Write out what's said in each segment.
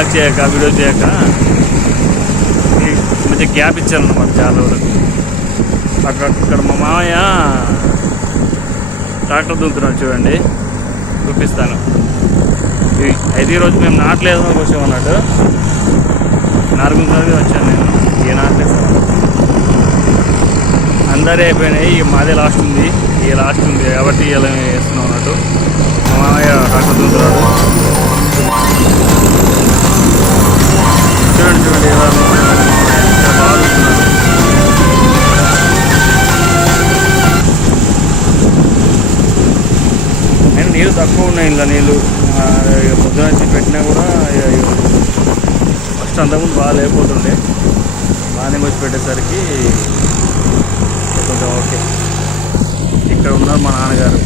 Blog చేయక video చేయక మంచిగా గ్యాప్ ఇచ్చాను అన్నమాట చాలా రోజులకు. అక్కడ మా మామయ్య ట్రాక్టర్ దుంకుతున్నాడు చూడండి, చూపిస్తాను. అయితే ఈరోజు మేము నాట్లేదని వచ్చాము అన్నట్టు. నారుగుంజకి వచ్చాను నేను, ఏ నాట్లేస్తాను. అందరే అయిపోయినాయి, మాదే లాస్ట్ ఉంది, ఏ లాస్ట్ ఉంది కాబట్టి ఇలా వేస్తున్నాం అన్నట్టు. మా మామయ్య ట్రాక్టర్ దుంకుతున్నాడు. చూడండి చూడండి ఎలా బాగా దుంకుతున్నాడు. అయినా నీళ్ళు తక్కువ ఉన్నాయి ఇలా నీళ్ళు. పొద్దున పెట్టినా కూడా ఫస్ట్ అంతకుముందు బాగా లేకపోతుండే, బాగానే వచ్చి పెట్టేసరికి కొంచెం ఓకే. ఇక్కడ ఉన్నారు మా నాన్నగారు.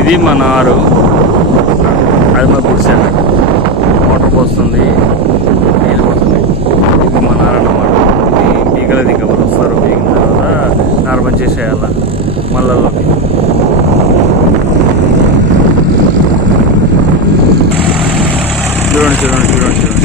ఇది మా నారు, అది మా గుడిసెండి. వాటర్ పోస్తుంది, నీళ్ళు పోతుంది. ఇది మా నారు అన్నమాట. పీకలేదు, ఇంకా వాళ్ళు వస్తారు. పీకిన తర్వాత నారు పని చేసేయాల మళ్ళలోకి. చూడండి చూడండి చూడండి చూడండి.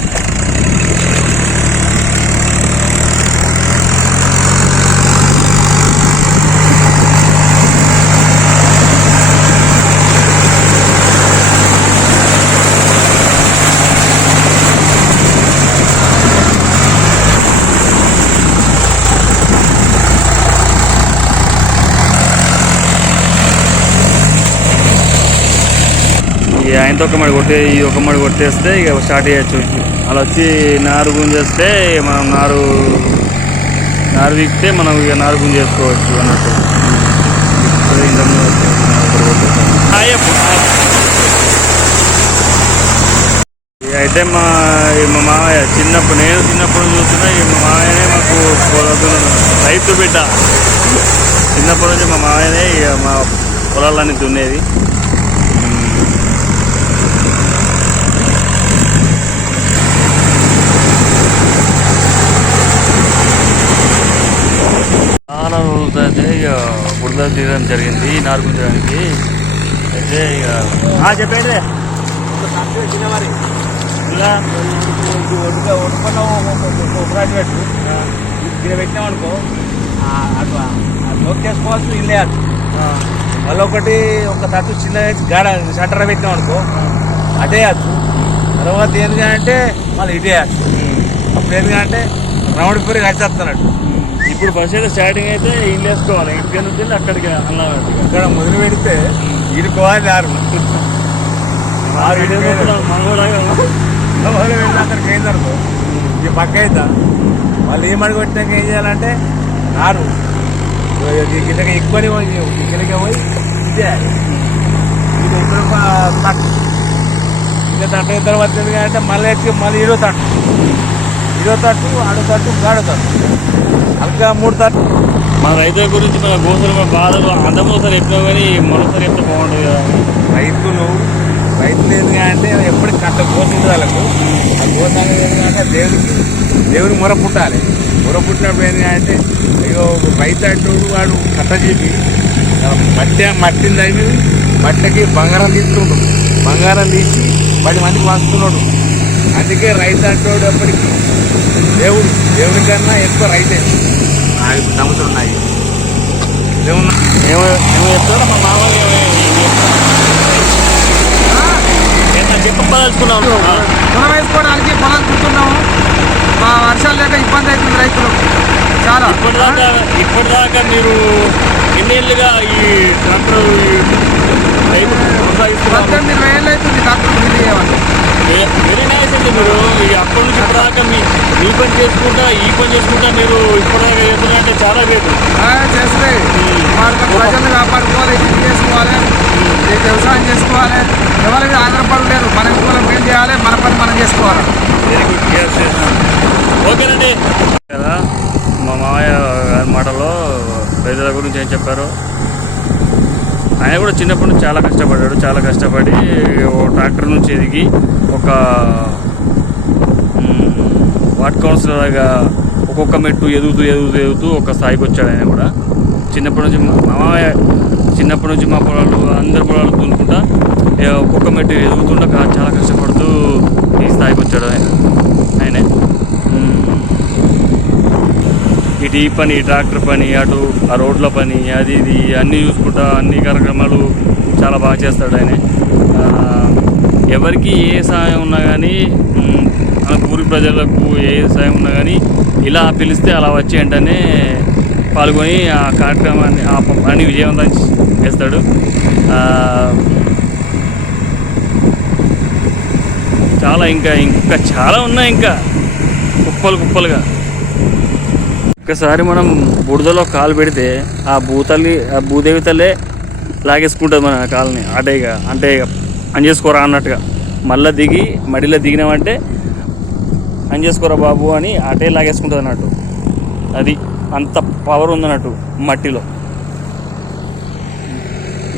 ఆయనతో ఒక మడి కొట్టే, ఈ ఒక మడి కొట్టేస్తే ఇక స్టార్ట్ చేయొచ్చు. అలా వచ్చి నారు గుంజేస్తే మనం నారు వీక్తే మనం ఇక నారు గుంజేసుకోవచ్చు అన్నట్టు. అయితే మా మామయ్య నేను చిన్నప్పుడు చూస్తున్నా. మా మామయ్యనే మాకు రైతు బిడ్డ. చిన్నప్పటి నుంచి మా మామయ్యనే ఇక మా పొలాలన్నీ దున్నేది. చాలా రోజులతో అయితే ఇక బురద తీయడం జరిగింది నారు గుంజడానికి. అయితే ఇక చెప్పండి ఇలా ఇక్కడ పెట్టినామనుకో నొక్కేసుకోవచ్చు, ఇల్లేయచ్చు. మళ్ళీ ఒక తట్టు చిన్న గాడ షట్టర్ పెట్టినామనుకో అటేయచ్చు. తర్వాత ఎందుకంటే మళ్ళీ ఇటేయచ్చు. అప్పుడు ఎందుకంటే రౌండ్ పేరు వచ్చేస్తున్నట్టు. ఇప్పుడు ఫస్ట్ అయితే స్టార్టింగ్ అయితే ఇల్లు వేసుకోవాలి, ఇక్కడ నుంచి వెళ్ళి అక్కడికి అన్నట్టు. ఇక్కడ మొదలు పెడితే ఈడుకోవాలి మొదలు వెళ్ళి అక్కడికి ఏం జరుగుతుంది ఈ పక్క అవుతా. వాళ్ళు ఏం అడిగొట్టినాక ఏం చేయాలంటే నారు గిన్నెకి ఎక్కువని గిన్నెకి పోయి ఇదే ఇది ఇక్కడ తట్టు ఇంకా తట్టు అయిన తర్వాత ఎందుకంటే మళ్ళీ ఎక్కి మళ్ళీ ఇరో తట్టు ఆడో తట్టు గాడో తట్టు అల్గా 3 తట్టు. మన రైతుల గురించి మన గోసలు మన బాధలు అందమోసారి ఎప్పుడో కానీ మరోసారి ఎప్పుడు బాగుంటుంది కదా. రైతులు ఎందుకంటే ఎప్పటికి కట్ట గోసింది వాళ్ళకు. ఆ గోసాన్ని ఎందుకంటే దేవుని మొర పుట్టాలి. మొర పుట్టినప్పుడు ఏంటంటే అయ్యో రైతు అంటూ వాడు కట్ట చెప్పి మట్టిని తగ్గి మట్టికి బంగారం తీసుకుంటాడు. బంగారం తీసి 10 మందికి పంచుతున్నాడు. అందుకే రైతు అంటాడు ఎప్పటికీ దేవుడి కన్నా ఎక్కువ రైతే నమ్ముతున్నాయి. ఏమో చెప్తారా మా మామూలు చెప్పదలుచుకున్నాం. పొలం వేసుకోవడానికి పొలాలు కూర్చున్నాము. మా వర్షాలు లేక ఇబ్బంది అవుతుంది రైతులకు చాలా. ఇప్పటిదాకా మీరు ఎన్నేళ్ళుగా ఈ ట్రాక్టర్ 18 ఏళ్ళు అవుతుంది ట్రాక్టర్ బిల్లు చేయవాలి. వెరీ నైస్ అండి. మీరు అప్పటి నుంచి ఇప్పటిదాకా మీ పని చేసుకుంటా ఈ పని చేసుకుంటా మీరు ఇప్పటిదాకా చేస్తున్నారంటే చాలా వేరు చేస్తే ప్రజలు కాపాడుకోవాలి, ఇది చేసుకోవాలి, వ్యవసాయం చేసుకోవాలి. ఎవరికి ఆధారపడలేరు. మన ఇంట్లో ఏం చేయాలి, మన పని మనం చేసుకోవాలి. Very good. ఓకేనండి కదా. మా మామయ్య గారి మాటలో రైతుల గురించి ఏం చెప్పారు. ఆయన కూడా చిన్నప్పటి నుంచి చాలా కష్టపడ్డాడు. చాలా కష్టపడి ట్రాక్టర్ నుంచి ఎదిగి ఒక వార్డ్ కౌన్సిలర్గా ఒక్కొక్క మెట్టు ఎదుగుతూ ఒక స్థాయికి వచ్చాడు ఆయన కూడా. చిన్నప్పటి నుంచి మా పొలాలు అందరి పొలాలు దున్నుకుంటా ఒక్కొక్క మెట్టు ఎదుగుతుండ చాలా కష్టపడుతూ ఈ స్థాయికి వచ్చాడు ఆయనే. ఇటు ఈ పని, ట్రాక్టర్ పని, అటు ఆ రోడ్ల పని, అది ఇది అన్నీ చూసుకుంటా అన్ని కార్యక్రమాలు చాలా బాగా చేస్తాడు ఆయన. ఎవరికి ఏ సహాయం ఉన్నా కానీ, మన ఊరి ప్రజలకు ఏ సహాయం ఉన్నా కానీ ఇలా పిలిస్తే అలా వచ్చి వెంటనే పాల్గొని ఆ కార్యక్రమాన్ని ఆ పని విజయవంతం చేస్తాడు. చాలా ఇంకా చాలా ఉన్నాయి, ఇంకా కుప్పలుగా. ఒక్కసారి మనం బురదలో కాలు పెడితే ఆ భూదేవి తల్లే లాగేసుకుంటుంది మన కాలుని. అంటే పని చేసుకోరా అన్నట్టుగా. మడిలో దిగినామంటే పని చేసుకోరా బాబు అని అటే లాగేసుకుంటుంది అన్నట్టు. అది అంత పవర్ ఉందన్నట్టు మట్టిలో.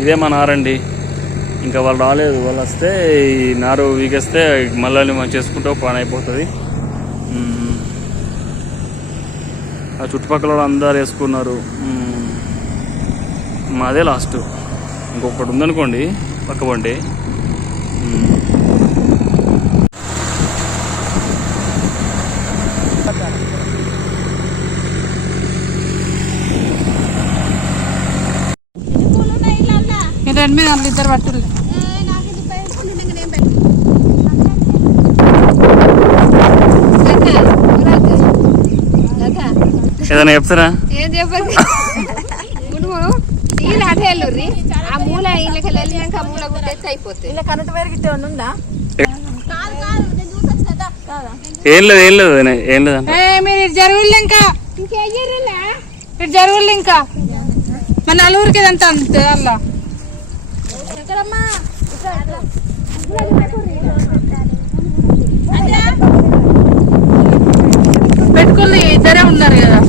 ఇదే మా నారండి. ఇంకా వాళ్ళు రాలేదు. వాళ్ళు వస్తే ఈ నారు వీకేస్తే మళ్ళీ మనం చేసుకుంటూ పని అయిపోతుంది. ఆ చుట్టుపక్కల అందరు వేసుకున్నారు. మాదే లాస్ట్. ఇంకొకటి ఉందనుకోండి పక్కబండి. రెండు మీద ఇద్దరు పట్టులు. ఏదైనా చెప్తారా? ఏం చెప్పదు. నీళ్ళు అటే వెళ్ళుర్రి. ఆ మూల ఇళ్ళకి వెళ్ళినాక ఆ మూల కూడా తెచ్చి అయిపోతుంది. ఇలా కరెంట్ వైర్ గిట్ట ఉందా? ఏం లేదు మీరు ఇటు జరుగుళ్ళు ఇంకా ఇటు జరుగుళ్ళు ఇంకా మన నలుగురికి ఇదంతా అంతే. అలా పెట్టుకుని ఇద్దరే ఉన్నారు కదా.